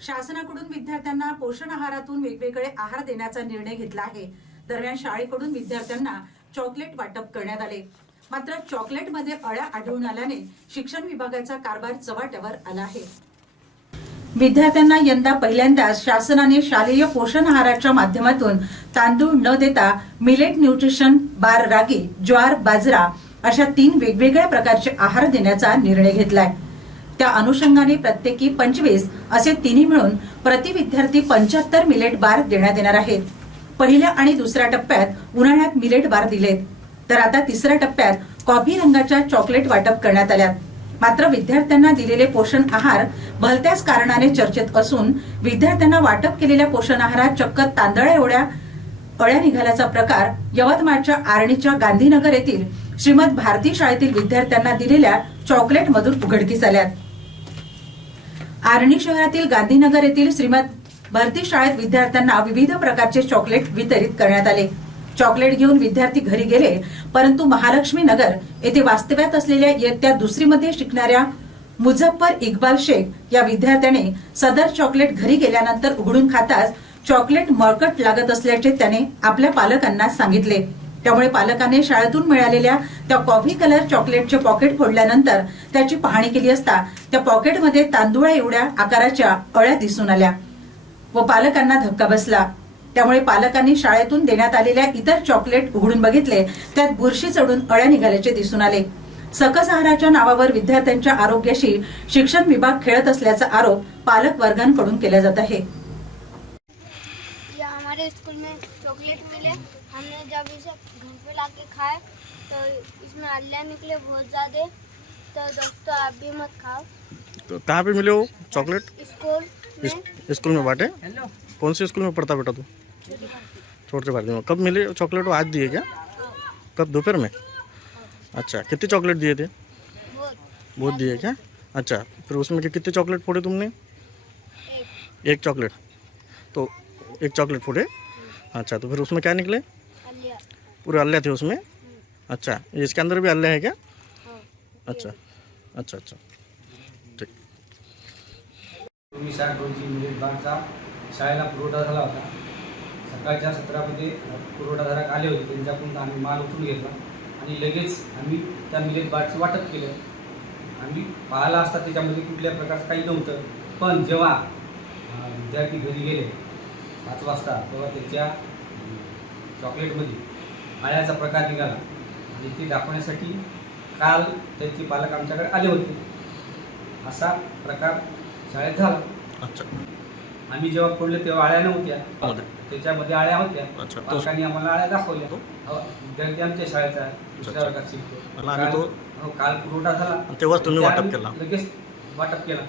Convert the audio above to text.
शासनाकडून विद्यार्थ्यांना पोषण आहारातून वेगवेगळे आहार देण्याचा निर्णय घेतला आहे। दरम्यान शाळेकडून विद्यार्थ्यांना चॉकलेट वाटप करण्यात आले। मात्र चॉकलेटमध्ये अळ्या आढळून आल्याने शिक्षण विभागाचा कारभार चव्हाट्यावर आला आहे। विद्यार्थ्यांना यंदा पहिल्यांदाच शासनाने शालेय पोषण आहाराच्या माध्यमातून तांदूळ न देता मिलेट न्यूट्रिशन बार, रागी, ज्वार, बाजरा अशा 3 वेगवेगळ्या प्रकारचे आहार देण्याचा निर्णय घेतलाय। त्या अनुषंगाने प्रत्येकी 25 असे तिन्ही मिळून प्रति विद्यार्थी 75 मिलेट बार देण्यात येणार आहेत। पहिल्या आणि दुसऱ्या टप्प्यात उन्हाळ्यात मिलेट बार दिलेत, तर आता तिसऱ्या टप्प्यात कॉफी रंगाच्या चॉकलेट वाटप करण्यात आल्यात। मात्र विद्यार्थ्यांना दिलेले पोषण आहार भलत्याच कारणाने चर्चेत असून विद्यार्थ्यांना वाटप केलेल्या पोषण आहारात चक्क तांदळा एवढ्या अळ्या निघाल्याचा प्रकार यवतमाळच्या आर्णीच्या गांधीनगर येथील श्रीमद भारती शाळेतील विद्यार्थ्यांना दिलेल्या चॉकलेट मधून उघडकीस आल्यात। आर्णी शहरातील गांधीनगर येथील श्रीमद भारती शाळेत विद्यार्थ्यांना विविध प्रकारचे चॉकलेट वितरित करण्यात आले। चॉकलेट घेऊन विद्यार्थी घरी गेले, परंतु महालक्ष्मी नगर येथे वास्तव्यात असलेल्या इयत्ता 2री मध्ये शिकणाऱ्या मुझफ्फर इक्बाल शेख या विद्यार्थ्याने सदर चॉकलेट घरी गेल्यानंतर उघडून खाताच चॉकलेट मळकट लागत असल्याचे त्याने आपल्या पालकांना सांगितले। त्यामुळे पालकांनी शाळेतून मिळालेल्या त्या कॉफी कलर चॉकलेटचे पॉकेट फोडल्यानंतर त्याची पाहणी केली असता त्या पॉकेटमध्ये तांदुळा एवढ्या आकाराच्या अळ्या दिसून आल्या व पालकांना धक्का बसला। त्यामुळे पालकांनी शाळेतून देण्यात आलेल्या इतर चॉकलेट उघडून बघितले, त्यात बुरशी चढून अळ्या निघाल्याचे दिसून आले। सकस आहाराच्या नावावर विद्यार्थ्यांच्या आरोग्याशी शिक्षण विभाग खेळत असल्याचा आरोप पालक वर्गांकडून केला जात आहे। हमारे स्कूल में चॉकलेट मिले, हमने जब इसे घर पे लाके खाए तो इसमें अल्लियाँ निकले बहुत ज़्यादा। तो दोस्तों आप भी मत खाओ। तो कहाँ पे मिले हो चॉकलेट? स्कूल में। स्कूल में बांटे? कौन से स्कूल में पढ़ता बेटा तू? छोटे भारती में। कब मिले चॉकलेट? वो आज दिए क्या? कब, दोपहर में? अच्छा, कितने चॉकलेट दिए थे? बहुत दिए क्या? अच्छा, फिर उसमें कितने चॉकलेट फोड़े तुमने? एक चॉकलेट। तो एक चॉकलेट फोड़े। अच्छा, तो फिर उसमें क्या निकले? पूरे अल्ले थे उसमें। अच्छा, इसके अंदर भी अल्ले है क्या? अच्छा अच्छा अच्छा, ठीक। मी 60 मिलेट बारचा शाळेला पुरवठा झाला होता। सकाळच्या सत्रामध्ये पुरवठादारक आले होते, त्यांच्याकडून आम्ही माल उचलून घेतला आणि लगेच आम्ही त्या मिलेट बारचं वाटप केलं। आम्ही पाहिला असता त्याच्यामध्ये कुठल्या प्रकारचं काही नव्हतं, पण जेव्हा विद्यार्थी घरी गेले 5 वाजता तेव्हा त्याच्या चॉकलेटमध्ये अळ्याचा प्रकार निघाला आणि ते दाखवण्यासाठी काल त्यांचे पालक आमच्याकडे आले होते। असा प्रकार शाळेत झाला। अच्छा, आम्ही जेव्हा फोडले तेव्हा अळ्या नव्हत्या, त्याच्यामध्ये अळ्या होत्या। अच्छा, पालकांनी आम्हाला अळ्या दाखवल्या। विद्यार्थी आमच्या शाळेचा आहे, दुसऱ्या वर्गात शिकतो। काल काल पुरवठा झाला तेव्हाच तुम्ही वाटप केला? लगेच वाटप केला।